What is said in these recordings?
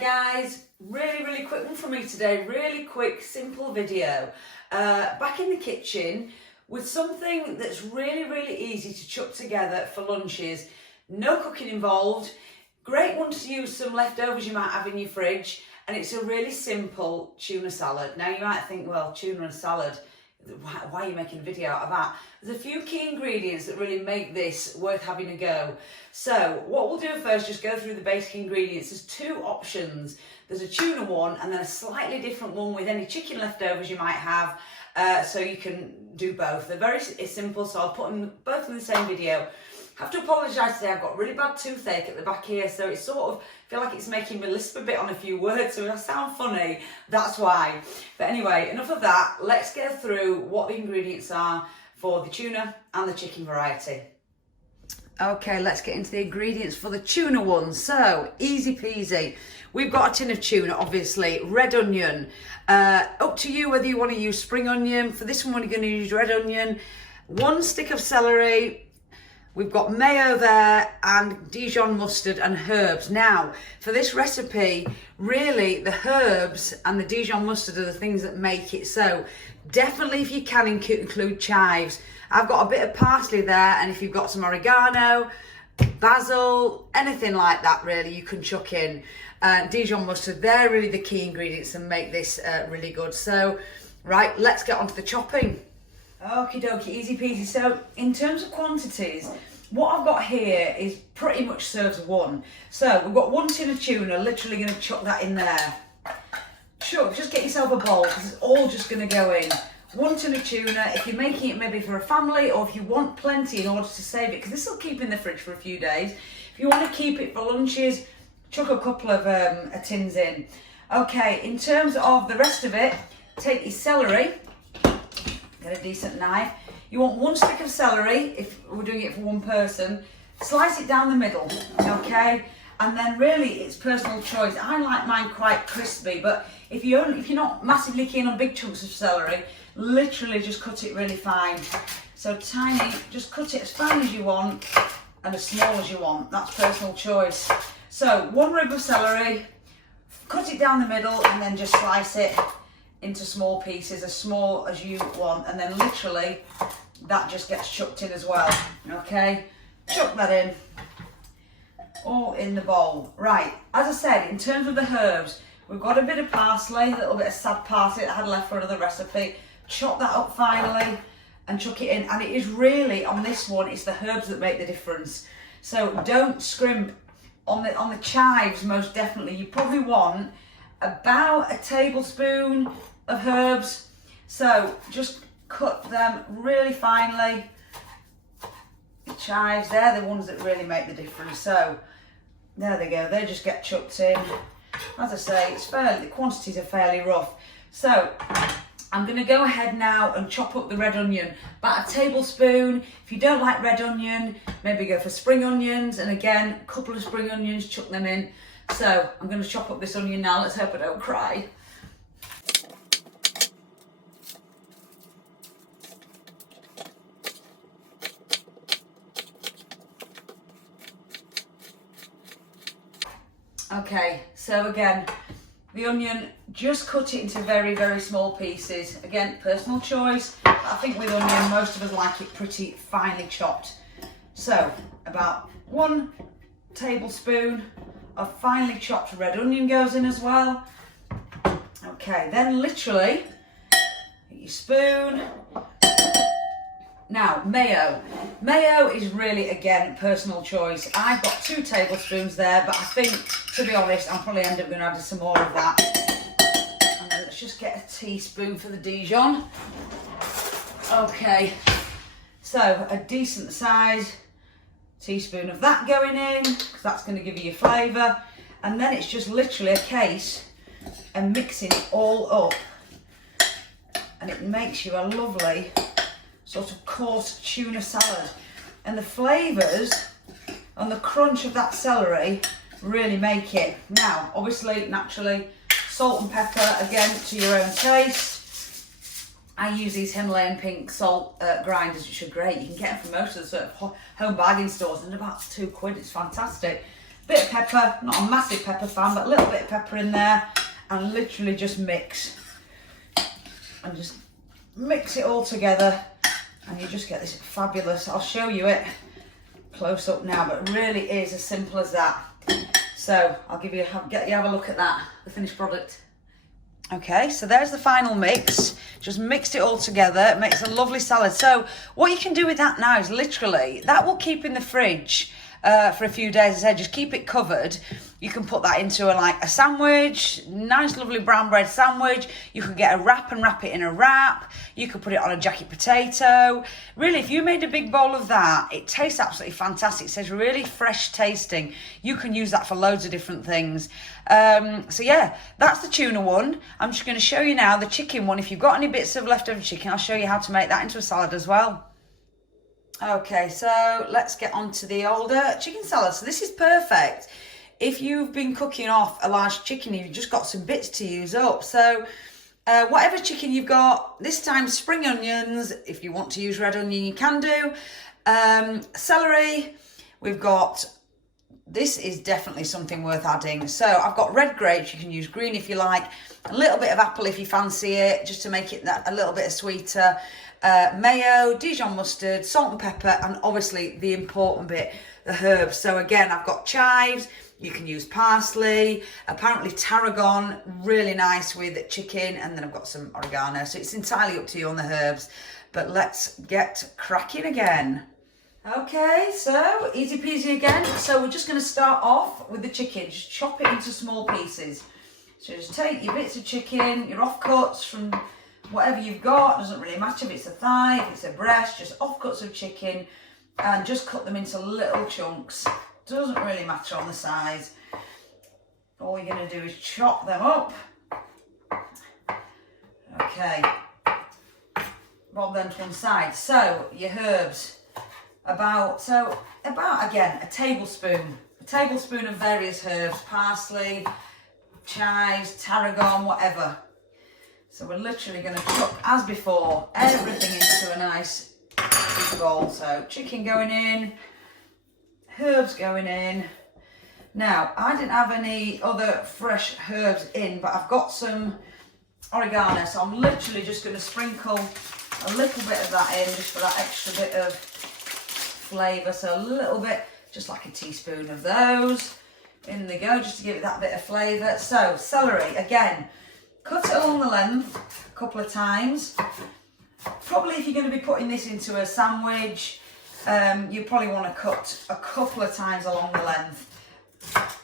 Guys, really quick one from me today. Really quick, simple video. Back in the kitchen with something that's really easy to chuck together for lunches. No cooking involved. Great one to use some leftovers you might have in your fridge, and it's a really simple tuna salad. Now you might think, well, tuna and salad, why are you making a video out of that? There's a few key ingredients that really make this worth having a go. So what we'll do first, just go through the basic ingredients. There's two options. There's a tuna one and then a slightly different one with any chicken leftovers you might have. So you can do both. They're very simple, so I'll put them both in the same video. I have to apologise today, I've got really bad toothache at the back here, so it's sort of feel like it's making me lisp a bit on a few words, so if I sound funny, that's why. But anyway, enough of that. Let's go through what the ingredients are for the tuna and the chicken variety. Okay, let's get into the ingredients for the tuna one. So, easy peasy. We've got a tin of tuna, obviously, red onion. Up to you whether you want to use spring onion. For this one, we're going to use red onion. 1 stick of celery. We've got mayo there and Dijon mustard and herbs. Now, for this recipe, really the herbs and the Dijon mustard are the things that make it. So definitely, if you can, include chives. I've got a bit of parsley there, and if you've got some oregano, basil, anything like that really, you can chuck in. Dijon mustard, they're really the key ingredients and make this really good. So, right, let's get on to the chopping. Okie dokie, easy peasy. So in terms of quantities, what I've got here is pretty much serves one. So we've got 1 tin of tuna, literally going to chuck that in there. Sure, just get yourself a bowl because it's all just going to go in. 1 tin of tuna, if you're making it maybe for a family or if you want plenty in order to save it, because this will keep in the fridge for a few days. If you want to keep it for lunches, chuck a couple of tins in. Okay, in terms of the rest of it, take your celery. Get a decent knife. You want 1 stick of celery, if we're doing it for one person. Slice it down the middle, okay? And then really, it's personal choice. I like mine quite crispy, but if you're not massively keen on big chunks of celery, literally just cut it really fine. So tiny, just cut it as fine as you want and as small as you want. That's personal choice. So 1 rib of celery, cut it down the middle and then just slice it into small pieces, as small as you want, and then literally that just gets chucked in as well. Okay, chuck that in, all in the bowl. Right, as I said, in terms of the herbs, we've got a bit of parsley, a little bit of sad parsley that I had left for another recipe. Chop that up finely and chuck it in, and it is really, on this one, it's the herbs that make the difference. So don't scrimp on the chives. Most definitely, you probably want about a tablespoon of herbs, so just cut them really finely. The chives, they're the ones that really make the difference. So there they go, they just get chucked in. As I say, the quantities are fairly rough. So I'm going to go ahead now and chop up the red onion, about a tablespoon. If you don't like red onion, maybe go for spring onions, and again, a couple of spring onions, chuck them in. So I'm going to chop up this onion now. Let's hope I don't cry. Okay, so again, the onion, just cut it into very small pieces. Again, personal choice. I think with onion, most of us like it pretty finely chopped. So about 1 tablespoon of finely chopped red onion goes in as well. Okay, then literally, your spoon. Now, mayo. Mayo is really, again, personal choice. I've got 2 tablespoons there, but I think, to be honest, I'll probably end up going to add some more of that. And then let's just get a teaspoon for the Dijon. Okay, so a decent size teaspoon of that going in, because that's going to give you your flavour. And then it's just literally a case of mixing it all up. And it makes you a lovely sort of coarse tuna salad. And the flavours and the crunch of that celery really make it. Now, obviously, naturally, salt and pepper, again, to your own taste. I use these Himalayan pink salt grinders, which are great. You can get them from most of the sort of home bargain stores, and they're about £2. It's fantastic. Bit of pepper, not a massive pepper fan, but a little bit of pepper in there, and literally just mix. And just mix it all together, and you just get this fabulous, I'll show you it close up now, but it really is as simple as that. So I'll get you have a look at that, the finished product. Okay, so there's the final mix. Just mixed it all together. It makes a lovely salad. So what you can do with that now is literally, that will keep in the fridge for a few days. As I said, just keep it covered. You can put that into a sandwich, nice lovely brown bread sandwich. You could get a wrap and wrap it in a wrap. You could put it on a jacket potato. Really, if you made a big bowl of that, it tastes absolutely fantastic. It says really fresh tasting. You can use that for loads of different things. So yeah, that's the tuna one. I'm just going to show you now the chicken one. If you've got any bits of leftover chicken, I'll show you how to make that into a salad as well. Okay, so let's get on to the older chicken salad. So this is perfect if you've been cooking off a large chicken, you've just got some bits to use up. So whatever chicken you've got, this time spring onions. If you want to use red onion, you can do. Celery, we've got, this is definitely something worth adding. So I've got red grapes, you can use green if you like. A little bit of apple if you fancy it, just to make it a little bit sweeter. Mayo, Dijon mustard, salt and pepper, and obviously the important bit, the herbs. So again, I've got chives, you can use parsley, apparently tarragon, really nice with chicken, and then I've got some oregano. So it's entirely up to you on the herbs, but let's get cracking again. Okay, so easy peasy again. So we're just going to start off with the chicken. Just chop it into small pieces. So just take your bits of chicken, your offcuts from whatever you've got. Doesn't really matter if it's a thigh, if it's a breast, just offcuts of chicken, and just cut them into little chunks. Doesn't really matter on the size. All you're going to do is chop them up. Okay, bob them to one side. So your herbs, about again a tablespoon of various herbs, parsley, chives, tarragon, whatever. So we're literally going to chop, as before, everything into a nice big bowl. So chicken going in, herbs going in. Now, I didn't have any other fresh herbs in, but I've got some oregano, so I'm literally just going to sprinkle a little bit of that in, just for that extra bit of flavour. So a little bit, just like a teaspoon of those. In they go, just to give it that bit of flavour. So celery, again, cut it along the length a couple of times. Probably if you're going to be putting this into a sandwich, you probably want to cut a couple of times along the length,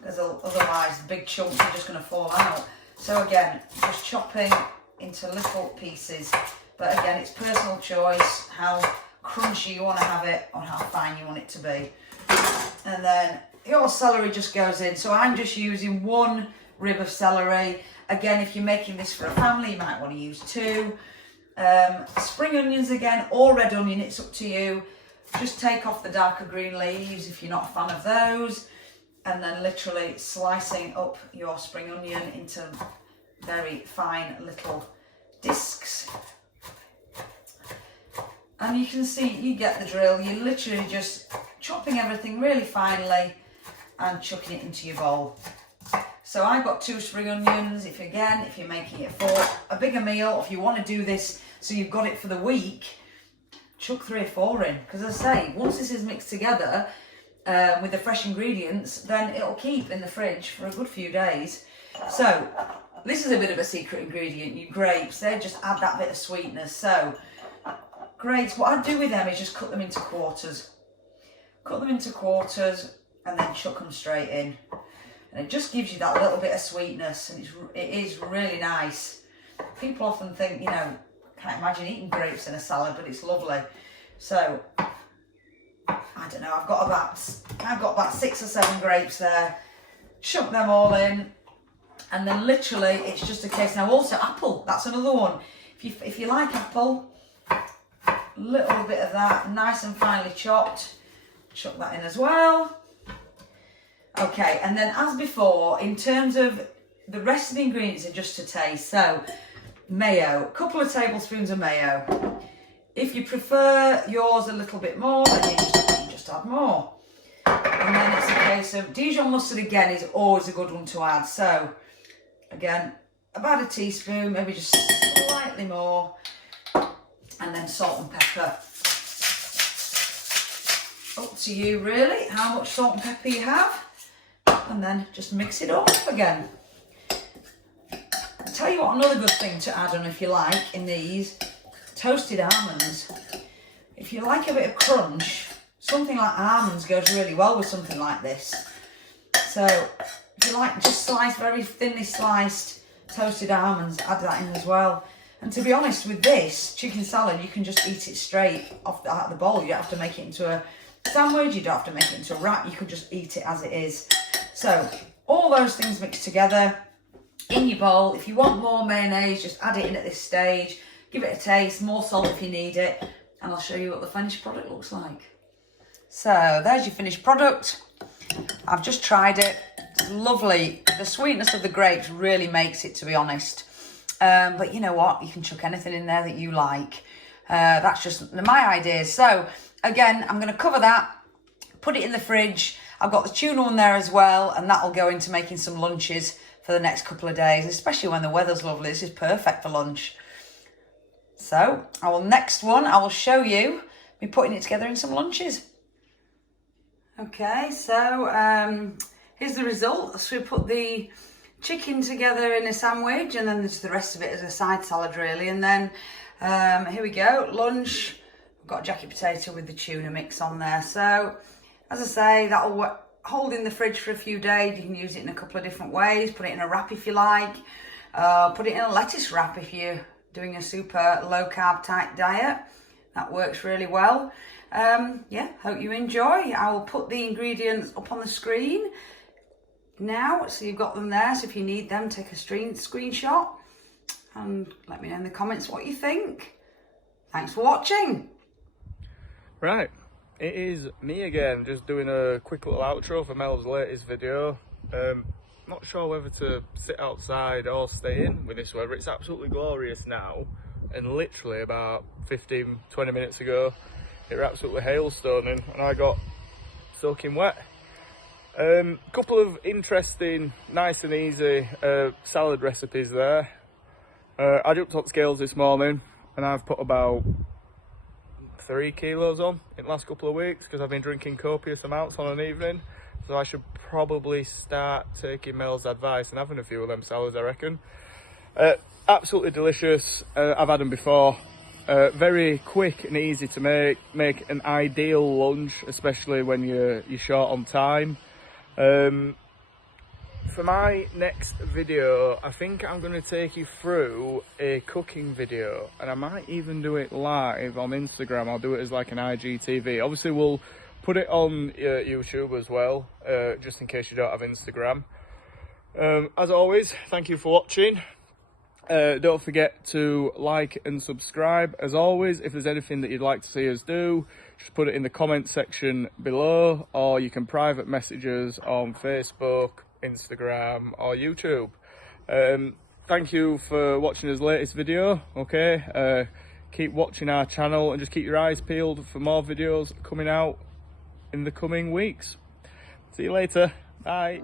because otherwise the big chunks are just going to fall out. So again, just chopping into little pieces. But again, it's personal choice how crunchy you want to have it or how fine you want it to be. And then your celery just goes in. So I'm just using one rib of celery. Again, if you're making this for a family, you might want to use two. Spring onions again, or red onion, it's up to you. Just take off the darker green leaves if you're not a fan of those. And then literally slicing up your spring onion into very fine little discs. And you can see, you get the drill. You're literally just chopping everything really finely and chucking it into your bowl. So I've got 2 spring onions. If you're making it for a bigger meal, if you want to do this so you've got it for the week, chuck 3 or 4 in. Because as I say, once this is mixed together with the fresh ingredients, then it'll keep in the fridge for a good few days. So this is a bit of a secret ingredient, your grapes. They just add that bit of sweetness. So grapes, what I do with them is just cut them into quarters. Cut them into quarters and then chuck them straight in. And it just gives you that little bit of sweetness, and it is really nice. People often think, you know, can't imagine eating grapes in a salad, but it's lovely. So I don't know, I've got about 6 or 7 grapes there. Chuck them all in, and then literally it's just a case. Now also apple, that's another one. If you like apple, a little bit of that, nice and finely chopped. Chuck that in as well. Okay, and then as before, in terms of the rest of the ingredients are just to taste. So mayo, a couple of tablespoons of mayo. If you prefer yours a little bit more, then you just add more. And then it's a case of Dijon mustard again is always a good one to add. So again, about a teaspoon, maybe just slightly more. And then salt and pepper. Up to you really, how much salt and pepper you have. And then just mix it all up again. I'll tell you what, another good thing to add on if you like in these, toasted almonds. If you like a bit of crunch, something like almonds goes really well with something like this. So if you like just sliced, very thinly sliced toasted almonds, add that in as well. And to be honest, with this chicken salad, you can just eat it straight out of the bowl. You don't have to make it into a sandwich, you don't have to make it into a wrap, you can just eat it as it is. So all those things mixed together in your bowl. If you want more mayonnaise, just add it in at this stage. Give it a taste, more salt if you need it, and I'll show you what the finished product looks like. So there's your finished product. I've just tried it. It's lovely. The sweetness of the grapes really makes it, to be honest. But you know what? You can chuck anything in there that you like. That's just my ideas. So again, I'm going to cover that, put it in the fridge. I've got the tuna on there as well, and that'll go into making some lunches for the next couple of days, especially when the weather's lovely. This is perfect for lunch. So I will show you me putting it together in some lunches. Okay, so here's the result. So we put the chicken together in a sandwich, and then there's the rest of it as a side salad really. And then here we go, lunch. I've got a jacket potato with the tuna mix on there. So as I say, that'll hold in the fridge for a few days. You can use it in a couple of different ways. Put it in a wrap if you like. Put it in a lettuce wrap if you're doing a super low carb type diet. That works really well. Yeah, hope you enjoy. I will put the ingredients up on the screen now, so you've got them there. So if you need them, take a screenshot and let me know in the comments what you think. Thanks for watching. Right, it is me again, just doing a quick little outro for Mel's latest video. Not sure whether to sit outside or stay in with this weather. It's absolutely glorious now, and literally about 15-20 minutes ago it was absolutely hailstoning and I got soaking wet. Couple of interesting, nice and easy salad recipes there. I jumped up scales this morning and I've put about 3 kilos on in the last couple of weeks because I've been drinking copious amounts on an evening. So I should probably start taking Mel's advice and having a few of them salads, I reckon. Absolutely delicious. I've had them before. Very quick and easy to make an ideal lunch, especially when you're short on time. For my next video, I think I'm going to take you through a cooking video, and I might even do it live on Instagram. I'll do it as like an IGTV. Obviously we'll put it on YouTube as well, just in case you don't have Instagram. As always, thank you for watching. Don't forget to like and subscribe. As always, if there's anything that you'd like to see us do, just put it in the comment section below, or you can private message us on Facebook, Instagram or YouTube. Thank you for watching this latest video. Okay, keep watching our channel and just keep your eyes peeled for more videos coming out in the coming weeks. See you later. Bye.